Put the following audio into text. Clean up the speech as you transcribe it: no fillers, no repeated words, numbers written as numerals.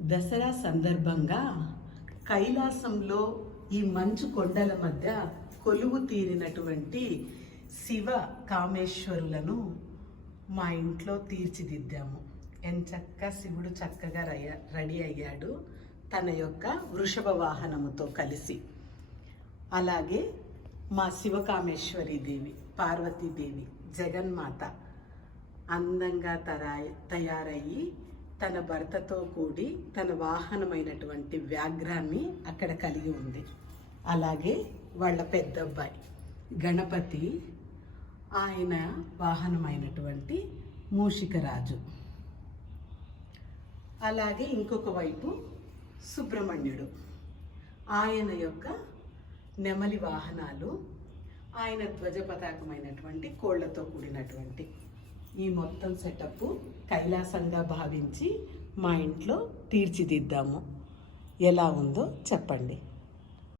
దసరా సందర్భంగా కైలాసంలో ఈ మంచు కొండల మధ్య కొలువు తీరినటువంటి శివ కామేశ్వరులను మా ఇంట్లో తీర్చిదిద్దాము. ఎంచక్క శివుడు చక్కగా రెడీ అయ్యాడు తన యొక్క వృషభ వాహనముతో కలిసి. అలాగే మా శివకామేశ్వరి దేవి, పార్వతీదేవి, జగన్మాత అందంగా తయారయ్యి తన భర్తతో కూడి తన వాహనమైనటువంటి వ్యాఘ్రాన్ని అక్కడ కలిగి ఉంది. అలాగే వాళ్ళ పెద్దబ్బాయి గణపతి, ఆయన వాహనమైనటువంటి మూషికరాజు. అలాగే ఇంకొక వైపు సుబ్రహ్మణ్యుడు, ఆయన యొక్క నెమలి వాహనాలు, ఆయన ధ్వజ పతాకమైనటువంటి కోళ్లతో కూడినటువంటి ఈ మొత్తం సెటప్ కైలాసంగా భావించి మా ఇంట్లో తీర్చిదిద్దాము. ఎలా ఉందో చెప్పండి.